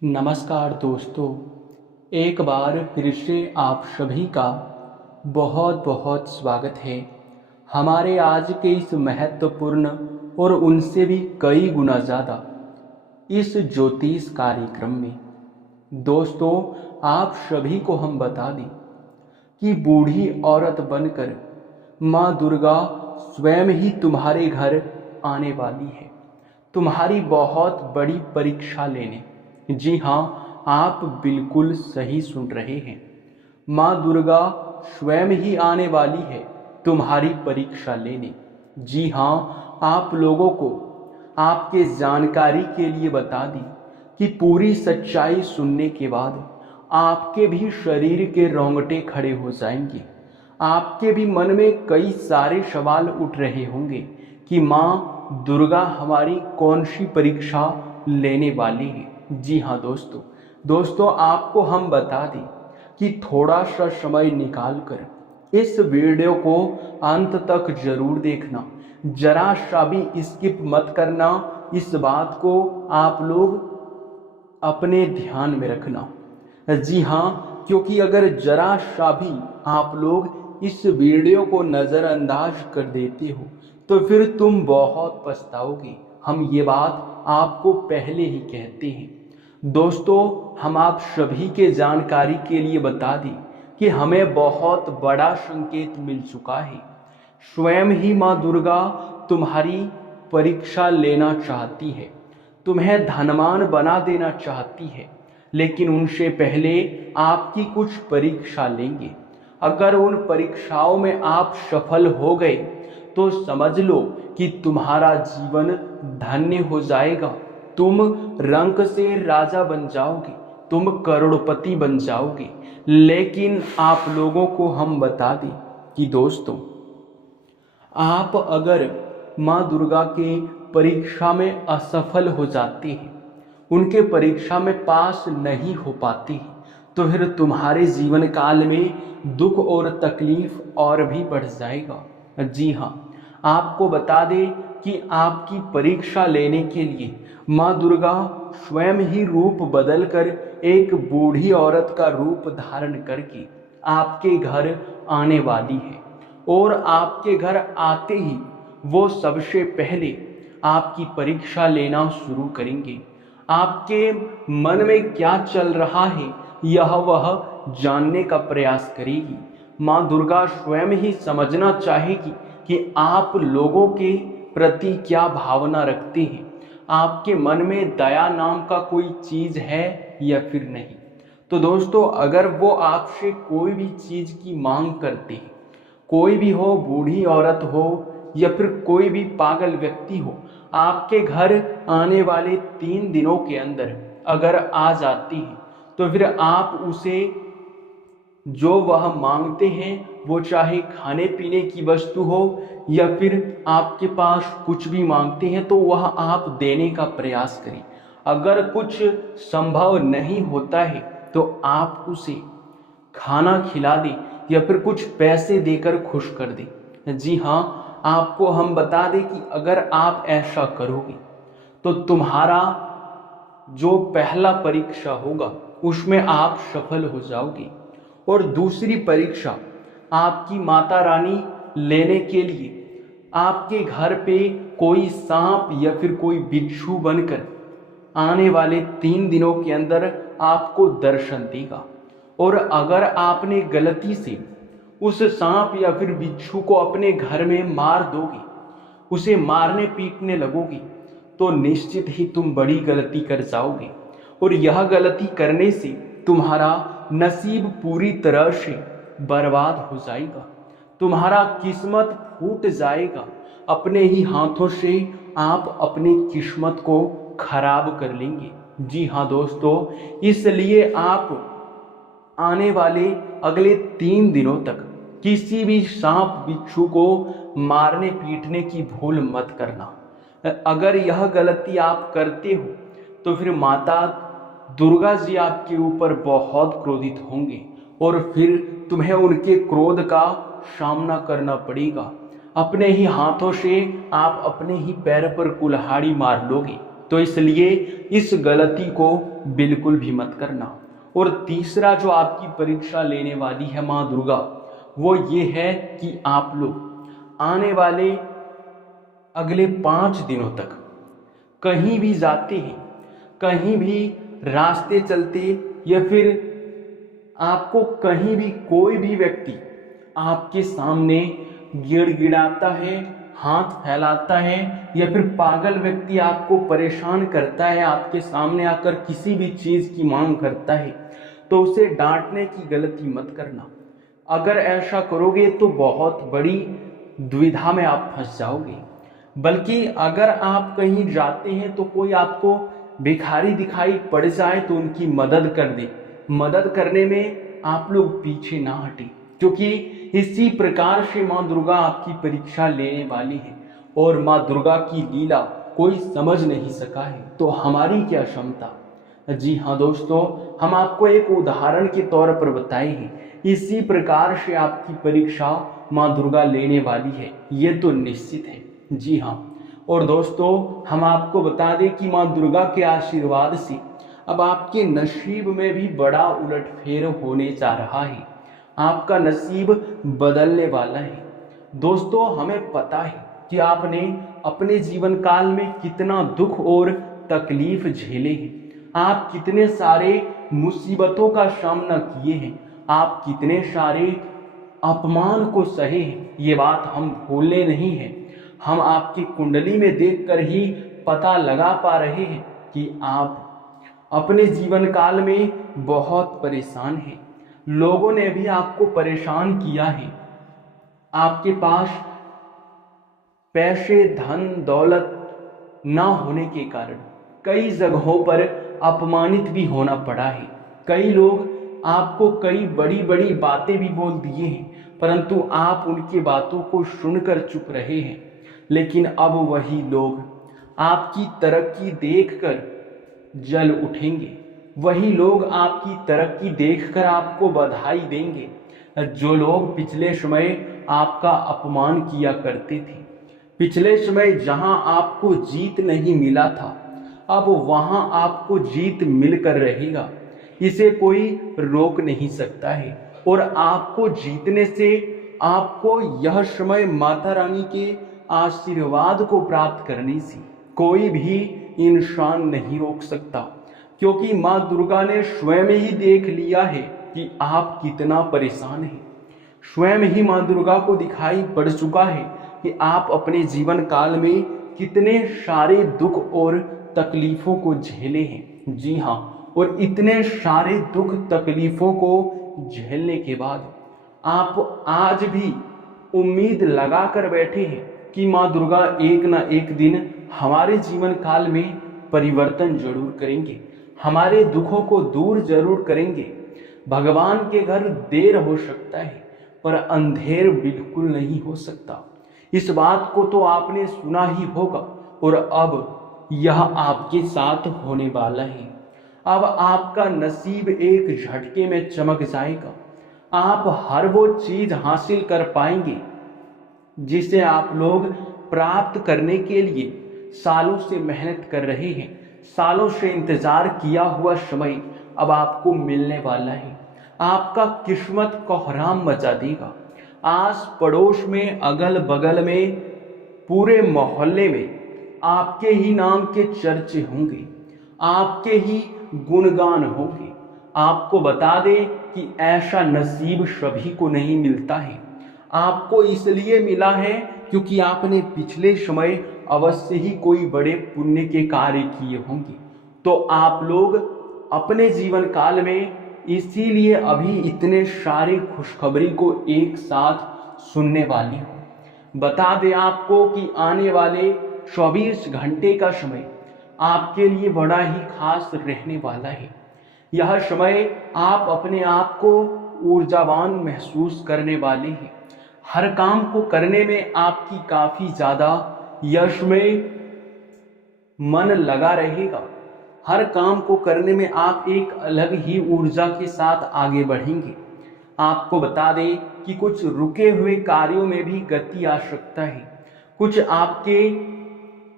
नमस्कार दोस्तों, एक बार फिर से आप सभी का बहुत बहुत स्वागत है हमारे आज के इस महत्वपूर्ण और उनसे भी कई गुना ज़्यादा इस ज्योतिष कार्यक्रम में। दोस्तों, आप सभी को हम बता दें कि बूढ़ी औरत बनकर माँ दुर्गा स्वयं ही तुम्हारे घर आने वाली है, तुम्हारी बहुत बड़ी परीक्षा लेने। जी हाँ, आप बिल्कुल सही सुन रहे हैं। माँ दुर्गा स्वयं ही आने वाली है तुम्हारी परीक्षा लेने। जी हाँ, आप लोगों को आपके जानकारी के लिए बता दी कि पूरी सच्चाई सुनने के बाद आपके भी शरीर के रोंगटे खड़े हो जाएंगे। आपके भी मन में कई सारे सवाल उठ रहे होंगे कि माँ दुर्गा हमारी कौन सी परीक्षा लेने वाली है। जी हाँ दोस्तों, आपको हम बता दें कि थोड़ा सा समय निकालकर इस वीडियो को अंत तक जरूर देखना, जरा सा भी स्किप मत करना। इस बात को आप लोग अपने ध्यान में रखना। जी हाँ, क्योंकि अगर जरा सा भी आप लोग इस वीडियो को नज़रअंदाज कर देते हो तो फिर तुम बहुत पछताओगे। हम ये बात आपको पहले ही कहते हैं। दोस्तों, हम आप सभी के जानकारी के लिए बता दें कि हमें बहुत बड़ा संकेत मिल चुका है। स्वयं ही माँ दुर्गा तुम्हारी परीक्षा लेना चाहती है, तुम्हें धनवान बना देना चाहती है, लेकिन उनसे पहले आपकी कुछ परीक्षा लेंगे। अगर उन परीक्षाओं में आप सफल हो गए तो समझ लो कि तुम्हारा जीवन धन्य हो जाएगा। तुम रंक से राजा बन जाओगे, तुम करोड़पति बन जाओगे। लेकिन आप लोगों को हम बता दें कि दोस्तों, आप अगर माँ दुर्गा के परीक्षा में असफल हो जाते हैं, उनके परीक्षा में पास नहीं हो पाते हैं, तो फिर तुम्हारे जीवन काल में दुख और तकलीफ और भी बढ़ जाएगा। जी हाँ, आपको बता दें कि आपकी परीक्षा लेने के लिए माँ दुर्गा स्वयं ही रूप बदलकर एक बूढ़ी औरत का रूप धारण करके आपके घर आने वाली है। और आपके घर आते ही वो सबसे पहले आपकी परीक्षा लेना शुरू करेंगे। आपके मन में क्या चल रहा है यह वह जानने का प्रयास करेगी। माँ दुर्गा स्वयं ही समझना चाहेगी कि आप लोगों के प्रति क्या भावना रखते हैं, आपके मन में दया नाम का कोई चीज़ है या फिर नहीं। तो दोस्तों, अगर वो आपसे कोई भी चीज़ की मांग करते हैं, कोई भी हो, बूढ़ी औरत हो या फिर कोई भी पागल व्यक्ति हो, आपके घर आने वाले 3 दिनों के अंदर अगर आ जाती है तो फिर आप उसे जो वह मांगते हैं, वो चाहे खाने पीने की वस्तु हो या फिर आपके पास कुछ भी मांगते हैं, तो वह आप देने का प्रयास करें। अगर कुछ संभव नहीं होता है तो आप उसे खाना खिला दें या फिर कुछ पैसे देकर खुश कर दें। जी हाँ, आपको हम बता दें कि अगर आप ऐसा करोगे तो तुम्हारा जो पहला परीक्षा होगा उसमें आप सफल हो जाओगे, और दूसरी परीक्षा आपकी माता रानी लेने के लिए आपके घर पे कोई सांप या फिर कोई बिच्छू बनकर आने वाले 3 दिनों के अंदर आपको दर्शन देगा। और अगर आपने गलती से उस सांप या फिर बिच्छू को अपने घर में मार दोगे, उसे मारने पीटने लगोगे, तो निश्चित ही तुम बड़ी गलती कर जाओगे। और यह गलती करने से तुम्हारा नसीब पूरी तरह से बर्बाद हो जाएगा, तुम्हारा किस्मत फूट जाएगा। अपने ही हाथों से आप अपनी किस्मत को खराब कर लेंगे। जी हाँ दोस्तों, इसलिए आप आने वाले अगले 3 दिनों तक किसी भी सांप बिच्छू को मारने पीटने की भूल मत करना। अगर यह गलती आप करते हो तो फिर माता दुर्गा जी आपके ऊपर बहुत क्रोधित होंगे और फिर तुम्हें उनके क्रोध का सामना करना पड़ेगा। अपने ही हाथों से आप अपने ही पैर पर कुल्हाड़ी मार लोगे तो इसलिए इस गलती को बिल्कुल भी मत करना। और तीसरा जो आपकी परीक्षा लेने वाली है माँ दुर्गा, वो ये है कि आप लोग आने वाले अगले 5 दिनों तक कहीं भी जाते हैं, कहीं भी रास्ते चलते, या फिर आपको कहीं भी कोई भी व्यक्ति आपके सामने गिड़गिड़ाता है, हाथ फैलाता है, या फिर पागल व्यक्ति आपको परेशान करता है, आपके सामने आकर किसी भी चीज़ की मांग करता है, तो उसे डांटने की गलती मत करना। अगर ऐसा करोगे तो बहुत बड़ी दुविधा में आप फंस जाओगे। बल्कि अगर आप कहीं जाते हैं तो कोई आपको भिखारी दिखाई पड़ जाए तो उनकी मदद कर दे। मदद करने में आप लोग पीछे ना हटें, क्योंकि इसी प्रकार से माँ दुर्गा आपकी परीक्षा लेने वाली है और माँ दुर्गा की लीला कोई समझ नहीं सका है, तो हमारी क्या क्षमता। जी हाँ दोस्तों, हम आपको एक उदाहरण के तौर पर बताए हैं। इसी प्रकार से आपकी परीक्षा माँ दुर्गा लेने वाली है, ये तो निश्चित है। जी हाँ, और दोस्तों हम आपको बता दें कि माँ दुर्गा के आशीर्वाद से अब आपके नसीब में भी बड़ा उलटफेर होने जा रहा है। आपका नसीब बदलने वाला है। दोस्तों हमें पता है कि आपने अपने जीवन काल में कितना दुख और तकलीफ झेले हैं, आप कितने सारे मुसीबतों का सामना किए हैं, आप कितने सारे अपमान को सहे हैं। ये बात हम भूलने नहीं हैं। हम आपकी कुंडली में देखकर ही पता लगा पा रहे हैं कि आप अपने जीवन काल में बहुत परेशान हैं। लोगों ने भी आपको परेशान किया है। आपके पास पैसे, धन, दौलत ना होने के कारण कई जगहों पर अपमानित भी होना पड़ा है। कई लोग आपको कई बड़ी बड़ी बातें भी बोल दिए हैं, परंतु आप उनकी बातों को सुनकर चुप रहे हैं। लेकिन अब वही लोग आपकी तरक्की देखकर जल उठेंगे। वही लोग आपकी तरक्की देखकर आपको बधाई देंगे। जो लोग पिछले समय आपका अपमान किया करते थे, पिछले समय जहां आपको जीत नहीं मिला था, अब वहां आपको जीत मिलकर रहेगा। इसे कोई रोक नहीं सकता है। और आपको जीतने से आपको यह समय माता रानी के आशीर्वाद को प्राप्त करने से कोई भी इंसान नहीं रोक सकता, क्योंकि माँ दुर्गा ने स्वयं ही देख लिया है कि आप कितना परेशान हैं। स्वयं ही माँ दुर्गा को दिखाई पड़ चुका है कि आप अपने जीवन काल में कितने सारे दुख और तकलीफों को झेले हैं। जी हाँ, और इतने सारे दुख तकलीफों को झेलने के बाद आप आज भी उम्मीद लगा कर बैठे हैं कि माँ दुर्गा एक ना एक दिन हमारे जीवन काल में परिवर्तन जरूर करेंगे, हमारे दुखों को दूर जरूर करेंगे। भगवान के घर देर हो सकता है पर अंधेर बिल्कुल नहीं हो सकता। इस बात को तो आपने सुना ही होगा, और अब यह आपके साथ होने वाला है। अब आपका नसीब एक झटके में चमक जाएगा। आप हर वो चीज हासिल कर पाएंगे जिसे आप लोग प्राप्त करने के लिए सालों से मेहनत कर रहे हैं। सालों से इंतजार किया हुआ समय अब आपको मिलने वाला है। आपका किस्मत कोहराम मचा देगा। आस पड़ोस में, अगल बगल में, पूरे मोहल्ले में आपके ही नाम के चर्चे होंगे, आपके ही गुणगान होंगे। आपको बता दें कि ऐसा नसीब सभी को नहीं मिलता है। आपको इसलिए मिला है क्योंकि आपने पिछले समय अवश्य ही कोई बड़े पुण्य के कार्य किए होंगे। तो आप लोग अपने जीवन काल में इसीलिए अभी इतने सारे खुशखबरी को एक साथ सुनने वाली हो। बता दें आपको कि आने वाले 24 घंटे का समय आपके लिए बड़ा ही खास रहने वाला है। यह समय आप अपने आप को ऊर्जावान महसूस करने वाले हैं। हर काम को करने में आपकी काफ़ी ज़्यादा यश में मन लगा रहेगा। हर काम को करने में आप एक अलग ही ऊर्जा के साथ आगे बढ़ेंगे। आपको बता दें कि कुछ रुके हुए कार्यों में भी गति आ सकता है। कुछ आपके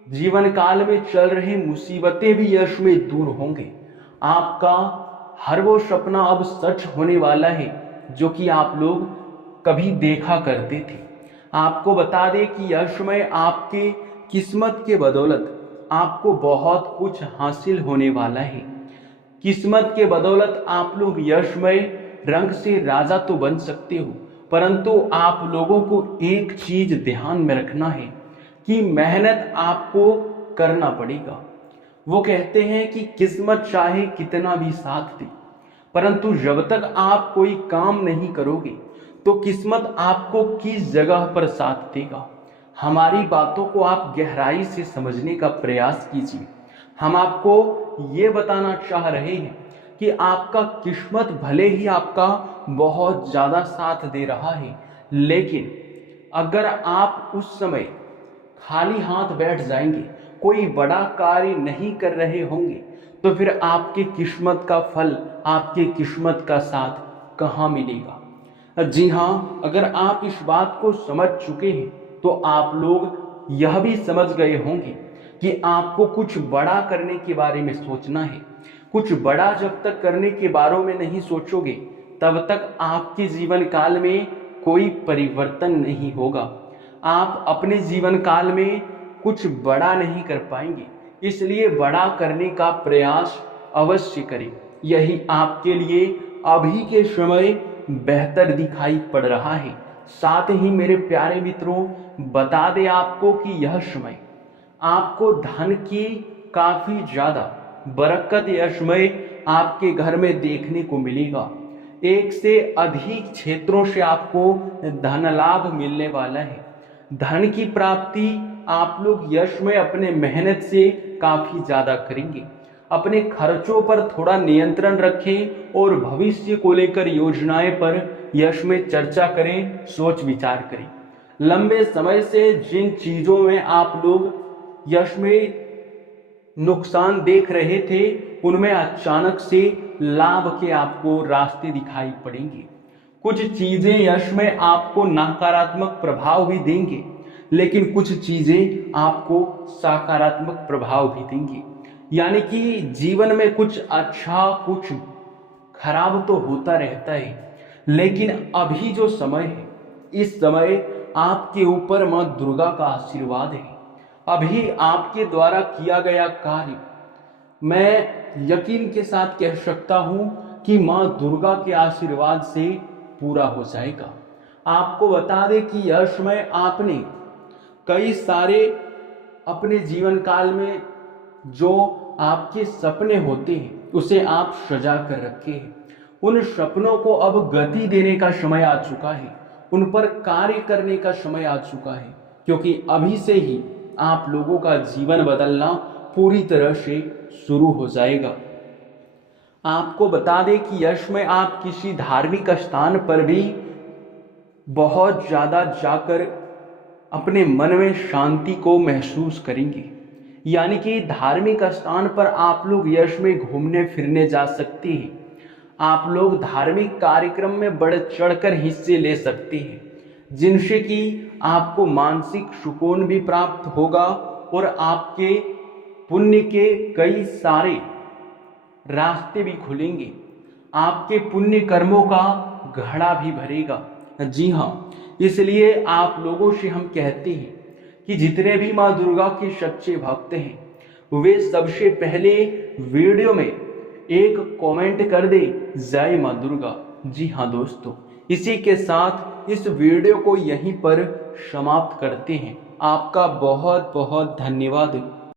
जीवन काल में चल रही मुसीबतें भी यश में दूर होंगे। आपका हर वो सपना अब सच होने वाला है जो कि आप लोग कभी देखा करते थे। आपको बता दें कि यश में आपके किस्मत के बदौलत आपको बहुत कुछ हासिल होने वाला है। किस्मत के बदौलत आप लोग यशमय रंग से राजा तो बन सकते हो, परंतु आप लोगों को एक चीज ध्यान में रखना है कि मेहनत आपको करना पड़ेगा। वो कहते हैं कि किस्मत चाहे कितना भी साथ दे, परंतु जब तक आप कोई काम नहीं करोगे तो किस्मत आपको किस जगह पर साथ देगा। हमारी बातों को आप गहराई से समझने का प्रयास कीजिए। हम आपको ये बताना चाह रहे हैं कि आपका किस्मत भले ही आपका बहुत ज़्यादा साथ दे रहा है, लेकिन अगर आप उस समय खाली हाथ बैठ जाएंगे, कोई बड़ा कार्य नहीं कर रहे होंगे, तो फिर आपकी किस्मत का फल, आपकी किस्मत का साथ कहाँ मिलेगा। जी हाँ, अगर आप इस बात को समझ चुके हैं तो आप लोग यह भी समझ गए होंगे कि आपको कुछ बड़ा करने के बारे में सोचना है। कुछ बड़ा जब तक करने के बारे में नहीं सोचोगे तब तक आपके जीवन काल में कोई परिवर्तन नहीं होगा। आप अपने जीवन काल में कुछ बड़ा नहीं कर पाएंगे, इसलिए बड़ा करने का प्रयास अवश्य करें। यही आपके लिए अभी के समय बेहतर दिखाई पड़ रहा है। साथ ही मेरे प्यारे मित्रों, बता दें आपको कि यह समय आपको धन की काफी ज्यादा बरकत यश में आपके घर में देखने को मिलेगा। एक से अधिक क्षेत्रों से आपको धन लाभ मिलने वाला है। धन की प्राप्ति आप लोग यश में अपने मेहनत से काफी ज्यादा करेंगे। अपने खर्चों पर थोड़ा नियंत्रण रखें और भविष्य को लेकर योजनाएं पर यश में चर्चा करें, सोच विचार करें। लंबे समय से जिन चीजों में आप लोग यश में नुकसान देख रहे थे, उनमें अचानक से लाभ के आपको रास्ते दिखाई पड़ेंगे। कुछ चीजें यश में आपको नकारात्मक प्रभाव भी देंगे, लेकिन कुछ चीजें आपको सकारात्मक प्रभाव भी देंगे। यानी कि जीवन में कुछ अच्छा कुछ खराब तो होता रहता है, लेकिन अभी जो समय है, इस समय आपके ऊपर मां दुर्गा का आशीर्वाद है। अभी आपके द्वारा किया गया कार्य मैं यकीन के साथ कह सकता हूं कि मां दुर्गा के आशीर्वाद से पूरा हो जाएगा। आपको बता दें कि यश में आपने कई सारे अपने जीवन काल में जो आपके सपने होते हैं उसे आप सजा कर रखे हैं। उन सपनों को अब गति देने का समय आ चुका है, उन पर कार्य करने का समय आ चुका है, क्योंकि अभी से ही आप लोगों का जीवन बदलना पूरी तरह से शुरू हो जाएगा। आपको बता दें कि यश में आप किसी धार्मिक स्थान पर भी बहुत ज्यादा जाकर अपने मन में शांति को महसूस करेंगे। यानी कि धार्मिक स्थान पर आप लोग यश में घूमने फिरने जा सकते हैं। आप लोग धार्मिक कार्यक्रम में बढ़ चढ़कर हिस्से ले सकते हैं, जिनसे कि आपको मानसिक सुकून भी प्राप्त होगा और आपके पुण्य के कई सारे रास्ते भी खुलेंगे। आपके पुण्य कर्मों का घड़ा भी भरेगा। जी हाँ, इसलिए आप लोगों से हम कहते हैं कि जितने भी माँ दुर्गा के सच्चे भक्त हैं वे सबसे पहले वीडियो में एक कमेंट कर दे, जय माँ दुर्गा। जी हाँ दोस्तों, इसी के साथ इस वीडियो को यहीं पर समाप्त करते हैं। आपका बहुत बहुत धन्यवाद।